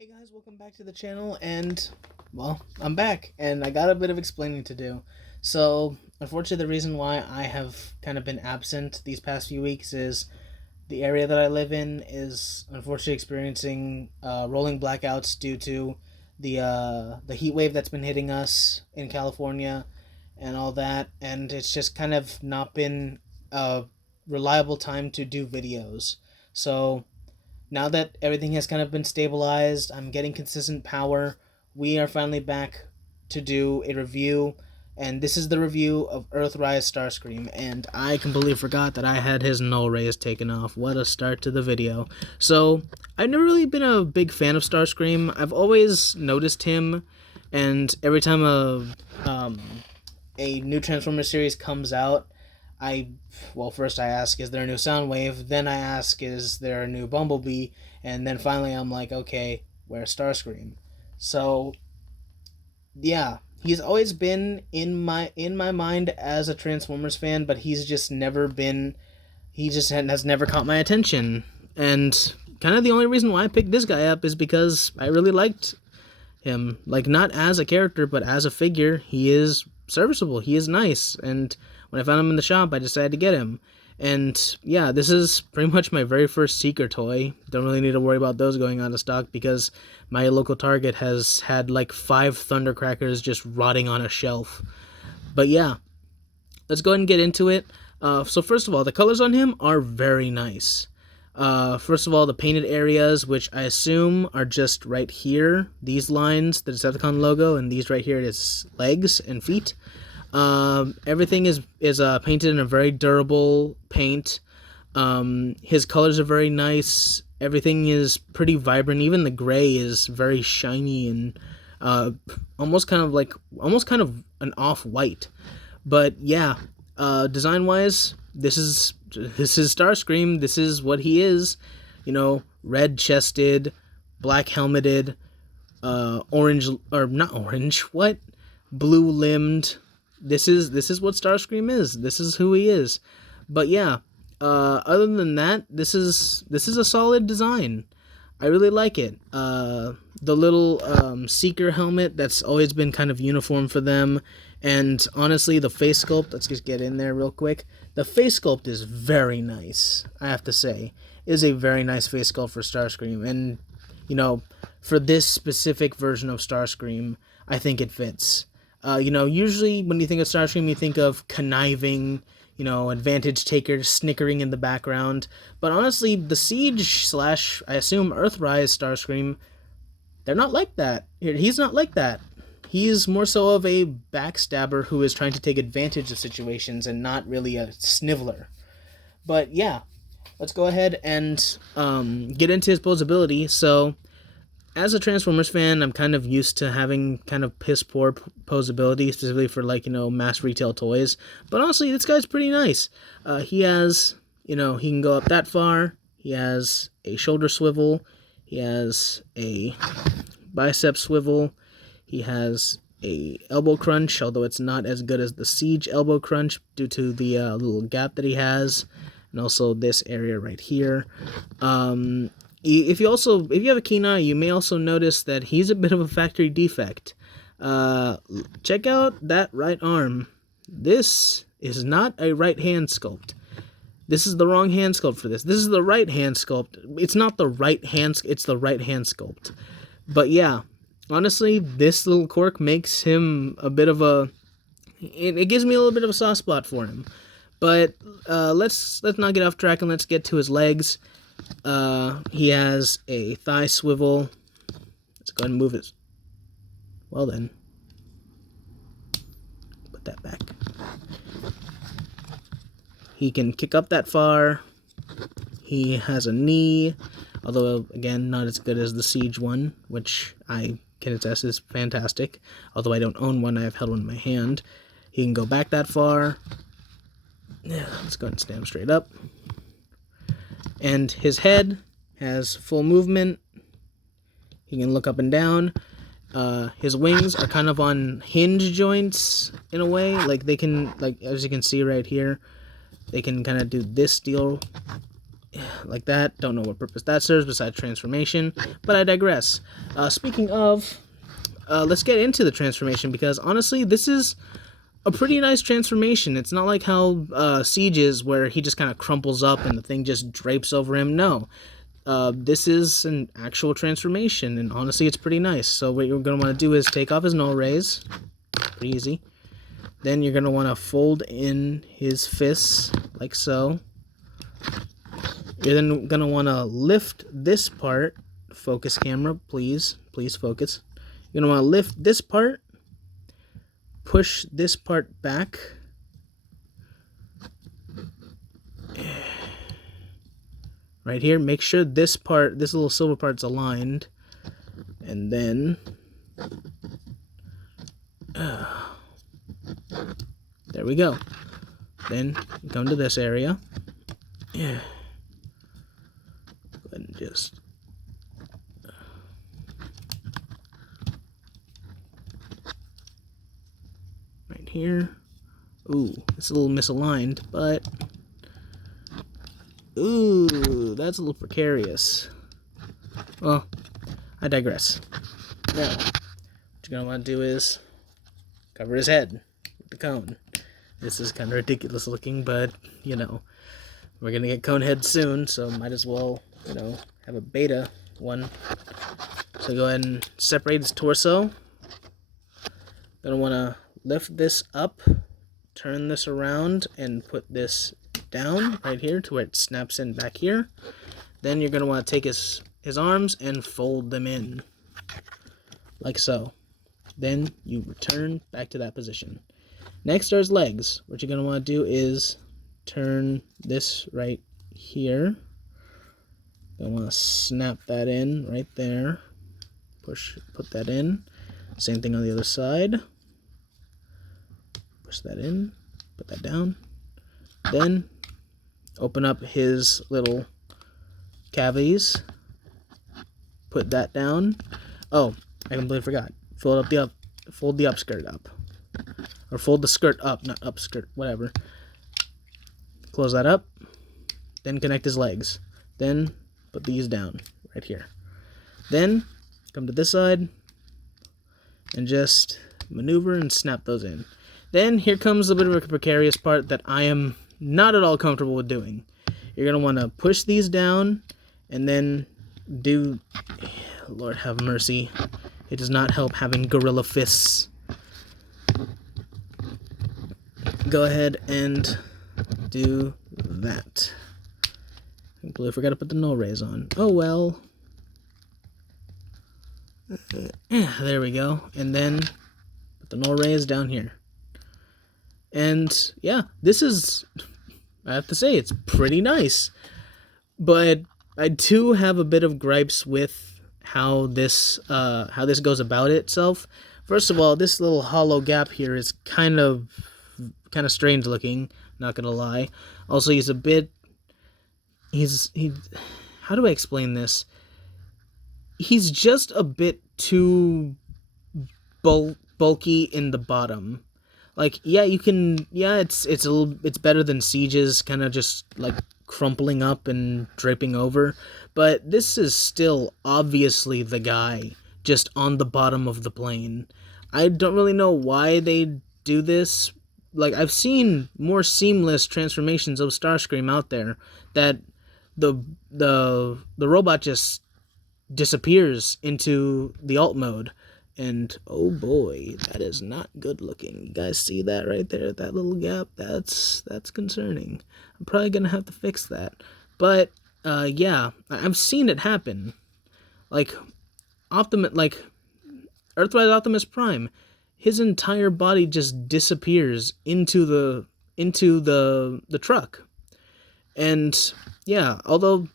Hey guys, welcome back to the channel, and, well, I'm back, and I got a bit of explaining to do. So, unfortunately, the reason why I have kind of been absent these past few weeks is the area that I live in is unfortunately experiencing rolling blackouts due to the heat wave that's been hitting us in California and all that, and it's just kind of not been a reliable time to do videos. So, now that everything has kind of been stabilized, I'm getting consistent power, we are finally back to do a review, and this is the review of Earthrise Starscream, and I completely forgot that I had his null rays taken off. What a start to the video. So, I've never really been a big fan of Starscream. I've always noticed him, and every time a new Transformers series comes out, first I ask, is there a new Soundwave? Then I ask, is there a new Bumblebee? And then finally I'm like, okay, where's Starscream? So, yeah, he's always been in my mind as a Transformers fan, but he just has never caught my attention. And kind of the only reason why I picked this guy up is because I really liked him. Like, not as a character, but as a figure, he is serviceable, he is nice, and when I found him in the shop, I decided to get him. And yeah, this is pretty much my very first Seeker toy. Don't really need to worry about those going out of stock because my local Target has had like 5 Thundercrackers just rotting on a shelf. But yeah, let's go ahead and get into it. So first of all, the colors on him are very nice. First of all, the painted areas, which I assume are just right here. These lines, the Decepticon logo, and these right here, it is legs and feet. Everything is painted in a very durable paint. His colors are very nice. Everything is pretty vibrant. Even the gray is very shiny and almost kind of an off-white. But yeah, design-wise, this is Starscream. This is what he is. You know, red-chested, black-helmeted, blue-limbed. This is what Starscream is. This is who he is. But yeah, other than that, this is a solid design. I really like it. The little Seeker helmet, that's always been kind of uniform for them. And honestly, the face sculpt, let's just get in there real quick. The face sculpt is very nice, I have to say. It is a very nice face sculpt for Starscream. And, you know, for this specific version of Starscream, I think it fits. Usually when you think of Starscream, you think of conniving, advantage taker snickering in the background. But honestly, the Siege / I assume Earthrise Starscream, they're not like that. He's not like that. He's more so of a backstabber who is trying to take advantage of situations and not really a sniveler. But yeah, let's go ahead and get into his posability. So, as a Transformers fan, I'm kind of used to having kind of piss-poor posability, specifically for, mass retail toys. But honestly, this guy's pretty nice. He has, he can go up that far. He has a shoulder swivel. He has a bicep swivel. He has a elbow crunch, although it's not as good as the Siege elbow crunch due to the little gap that he has. And also this area right here. If you have a keen eye, you may also notice that he's a bit of a factory defect. Check out that right arm. This is not a right hand sculpt. This is the wrong hand sculpt for this. This is the right hand sculpt. It's not the right hand, it's the right hand sculpt. But yeah, honestly, this little quirk makes him a bit of a... It gives me a little bit of a soft spot for him. But let's not get off track and let's get to his legs. He has a thigh swivel. Let's go ahead and move it. Well then. Put that back. He can kick up that far. He has a knee, although, again, not as good as the Siege one, which I can attest is fantastic. Although I don't own one, I have held one in my hand. He can go back that far. Yeah, let's go ahead and stand straight up. And his head has full movement. He can look up and down. His wings are kind of on hinge joints in a way. Like, they can, as you can see right here, they can kind of do this deal like that. Don't know what purpose that serves besides transformation, but I digress. Speaking of, let's get into the transformation, because honestly, this is a pretty nice transformation. It's not like how Siege is, where he just kind of crumples up and the thing just drapes over him. No. This is an actual transformation, and honestly, it's pretty nice. So what you're going to want to do is take off his null rays. Pretty easy. Then you're going to want to fold in his fists, like so. You're then going to want to lift this part. Focus camera, please. Please focus. You're going to want to lift this part. Push this part back. Right here, make sure this part, this little silver part's aligned. And then... there we go. Then you come to this area. Yeah. Go ahead and just... right here. Ooh, it's a little misaligned, but... ooh, that's a little precarious. Well, I digress. Now, what you're going to want to do is cover his head with the cone. This is kind of ridiculous looking, but, you know, we're going to get cone head soon, so might as well, you know, have a beta one. So go ahead and separate his torso. Going to want to lift this up, turn this around, and put this down right here to where it snaps in back here. Then you're going to want to take his arms and fold them in like so. Then you return back to that position. Next are his legs. What you're going to want to do is turn this right here. You're going to want to snap that in right there. Put that in. Same thing on the other side. Push that in, put that down. Then open up his little cavities. Put that down. Oh, I completely forgot. Fold the upskirt up. Or fold the skirt up, not upskirt, whatever. Close that up. Then connect his legs. Then put these down right here. Then come to this side and just maneuver and snap those in. Then here comes a bit of a precarious part that I am not at all comfortable with doing. You're going to want to push these down and then do... Lord have mercy. It does not help having gorilla fists. Go ahead and do that. I completely forgot to put the null rays on. Oh well. There we go. And then put the null rays down here. And yeah, this is, I have to say, it's pretty nice. But I do have a bit of gripes with how this goes about itself. First of all, this little hollow gap here is kind of strange looking, not gonna lie. Also, he's how do I explain this? He's just a bit too bulky in the bottom. Like, yeah, it's better than Siege's kind of just like crumpling up and draping over, but this is still obviously the guy just on the bottom of the plane. I don't really know why they do this. Like, I've seen more seamless transformations of Starscream out there that the robot just disappears into the alt mode. And oh boy, that is not good looking. You guys see that right there? That little gap? That's concerning. I'm probably gonna have to fix that. But yeah, I've seen it happen. Like Earthrise Optimus Prime, his entire body just disappears into the truck. And yeah, although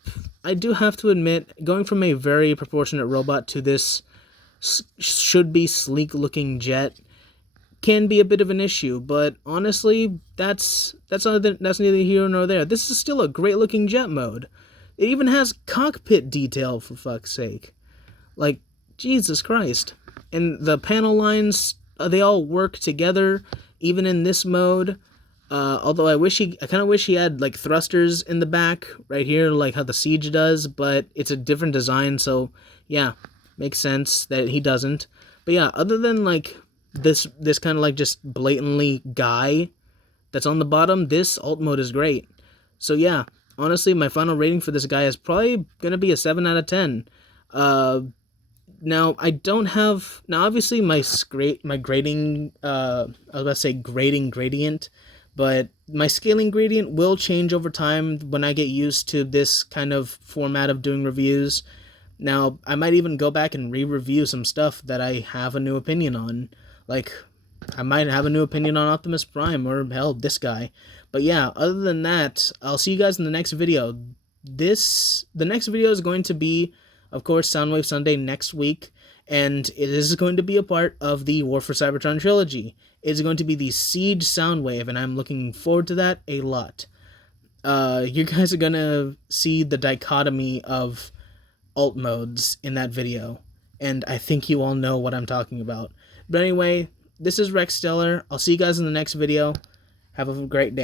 I do have to admit, going from a very proportionate robot to this should be sleek looking jet can be a bit of an issue, but honestly, that's neither here nor there. This is still a great looking jet mode. It even has cockpit detail, for fuck's sake. Like, Jesus Christ. And the panel lines, they all work together, even in this mode. Although I kind of wish he had like thrusters in the back right here, like how the Siege does, but it's a different design, so yeah, makes sense that he doesn't. But yeah, other than like this kind of like just blatantly guy that's on the bottom, this alt mode is great. So yeah, honestly, my final rating for this guy is probably gonna be a 7 out of 10. Now I don't have obviously my grading I was about to say grading gradient, but my scaling gradient will change over time when I get used to this kind of format of doing reviews. Now I might even go back and re-review some stuff that I have a new opinion on. Like I might have a new opinion on Optimus Prime or hell this guy. But yeah, other than that, I'll see you guys in the next video. The next video is going to be, of course, Soundwave Sunday next week, and it is going to be a part of the War for Cybertron trilogy. It's going to be the Siege Soundwave, and I'm looking forward to that a lot. You guys are gonna see the dichotomy of alt modes in that video, and I think you all know what I'm talking about. But anyway, this is Rex Stellar. I'll see you guys in the next video. Have a great day.